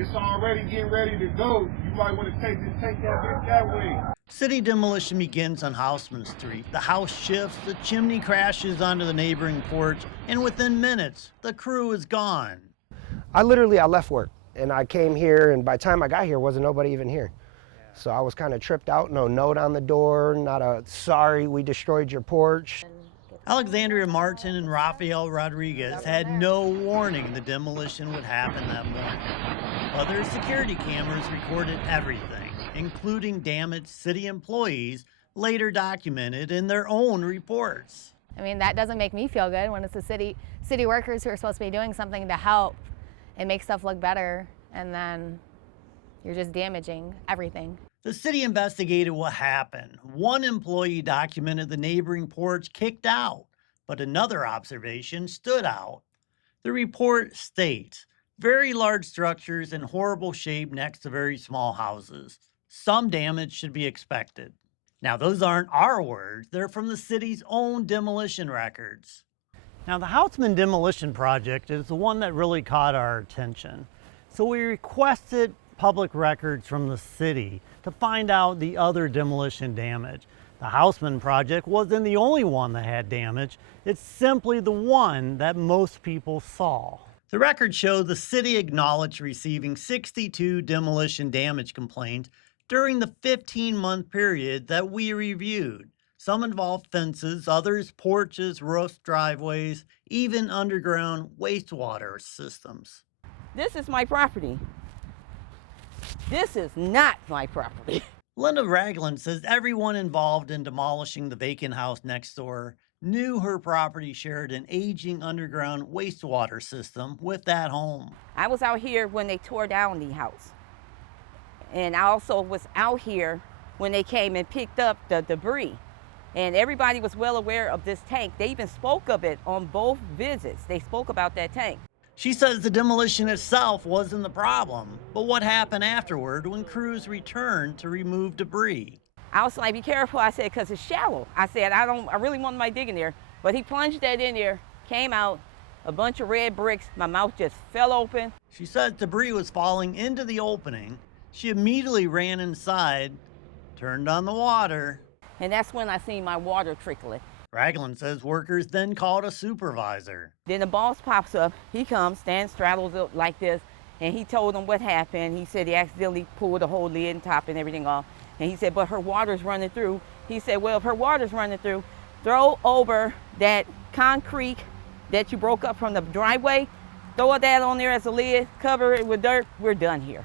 it's already getting ready to go. You might want to take that bit that way. City demolition begins on Houseman Street. The house shifts, the chimney crashes onto the neighboring porch, and within minutes, the crew is gone. I left work and I came here, and by the time I got here, wasn't nobody even here. So I was kind of tripped out. No note on the door, not a sorry we destroyed your porch. Alexandria Martin and Rafael Rodriguez had no warning the demolition would happen that morning. Other security cameras recorded everything, including damaged city employees later documented in their own reports. I mean, that doesn't make me feel good when it's the city workers who are supposed to be doing something to help and make stuff look better, and then you're just damaging everything. The city investigated what happened. One employee documented the neighboring porch kicked out, but another observation stood out. The report states, very large structures in horrible shape next to very small houses. Some damage should be expected. Now, those aren't our words. They're from the city's own demolition records. Now, the Houseman Demolition Project is the one that really caught our attention. So we requested public records from the city to find out the other demolition damage. The Houseman project wasn't the only one that had damage. It's simply the one that most people saw. The records show the city acknowledged receiving 62 demolition damage complaints during the 15-month period that we reviewed. Some involved fences, others porches, roofs, driveways, even underground wastewater systems. This is my property. This is not my property. Linda Ragland says everyone involved in demolishing the vacant house next door knew her property shared an aging underground wastewater system with that home. I was out here when they tore down the house. And I also was out here when they came and picked up the debris. And everybody was well aware of this tank. They even spoke of it on both visits. They spoke about that tank. She says the demolition itself wasn't the problem, but what happened afterward when crews returned to remove debris. I was like, be careful, I said, because it's shallow. I said, I really want my dig in there. But he plunged that in there, came out, a bunch of red bricks. My mouth just fell open. She says debris was falling into the opening. She immediately ran inside, turned on the water. And that's when I seen my water trickling. Ragland says workers then called a supervisor. Then the boss pops up. He comes, stands, straddles up like this, and he told them what happened. He said he accidentally pulled the whole lid and top and everything off. And he said, but her water's running through. He said, well, if her water's running through, throw over that concrete that you broke up from the driveway, throw that on there as a lid, cover it with dirt, we're done here.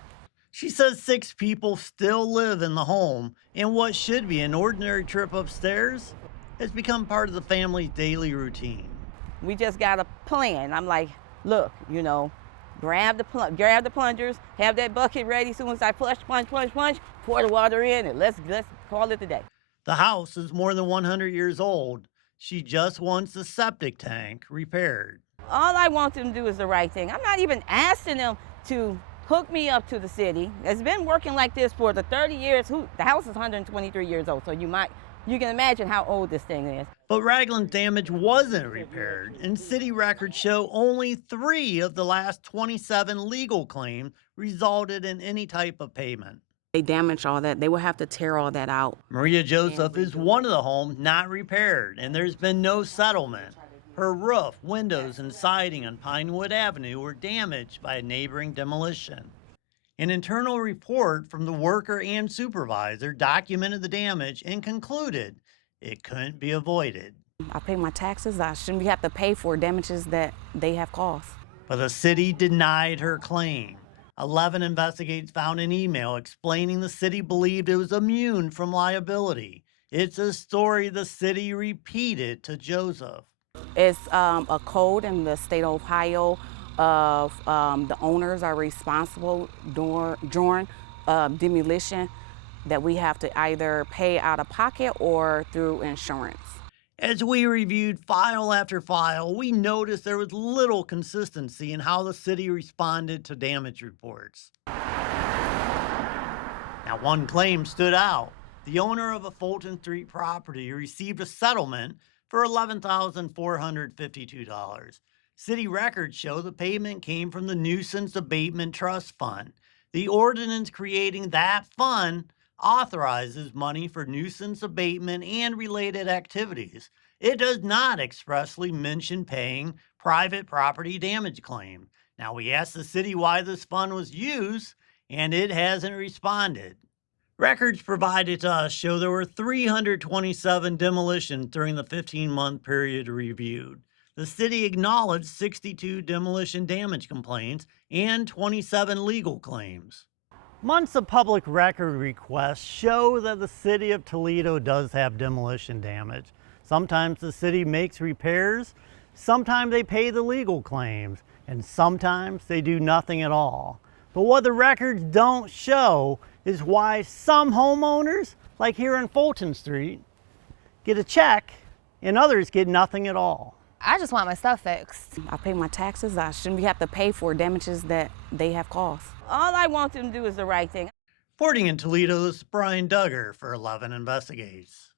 She says 6 people still live in the home, and what should be an ordinary trip upstairs has become part of the family's daily routine. We just got a plan. I'm like, look, grab the plungers, have that bucket ready. As soon as I plunge, pour the water in, and let's call it a day. The house is more than 100 years old. She just wants the septic tank repaired. All I want them to do is the right thing. I'm not even asking them to hook me up to the city. It's been working like this for the 30 years. The house is 123 years old, so you can imagine how old this thing is. But Ragland's damage wasn't repaired, and city records show only 3 of the last 27 legal claims resulted in any type of payment. They damaged all that. They will have to tear all that out. Maria Joseph is one of the homes not repaired, and there's been no settlement. Her roof, windows, and siding on Pinewood Avenue were damaged by a neighboring demolition. An internal report from the worker and supervisor documented the damage and concluded it couldn't be avoided. I pay my taxes. I shouldn't have to pay for damages that they have caused. But the city denied her claim. 11 investigators found an email explaining the city believed it was immune from liability. It's a story the city repeated to Joseph. It's a code in the state of Ohio of the owners are responsible during demolition that we have to either pay out of pocket or through insurance. As we reviewed file after file, we noticed there was little consistency in how the city responded to damage reports. Now, one claim stood out. The owner of a Fulton Street property received a settlement for $11,452. City records show the payment came from the Nuisance Abatement Trust Fund. The ordinance creating that fund authorizes money for nuisance abatement and related activities. It does not expressly mention paying private property damage claims. Now, we asked the city why this fund was used, and it hasn't responded. Records provided to us show there were 327 demolitions during the 15-month period reviewed. The city acknowledged 62 demolition damage complaints and 27 legal claims. Months of public record requests show that the city of Toledo does have demolition damage. Sometimes the city makes repairs, sometimes they pay the legal claims, and sometimes they do nothing at all. But what the records don't show is why some homeowners, like here on Fulton Street, get a check and others get nothing at all. I just want my stuff fixed. I pay my taxes. I shouldn't have to pay for damages that they have caused. All I want them to do is the right thing. Reporting in Toledo, this is Brian Duggar for 11 Investigates.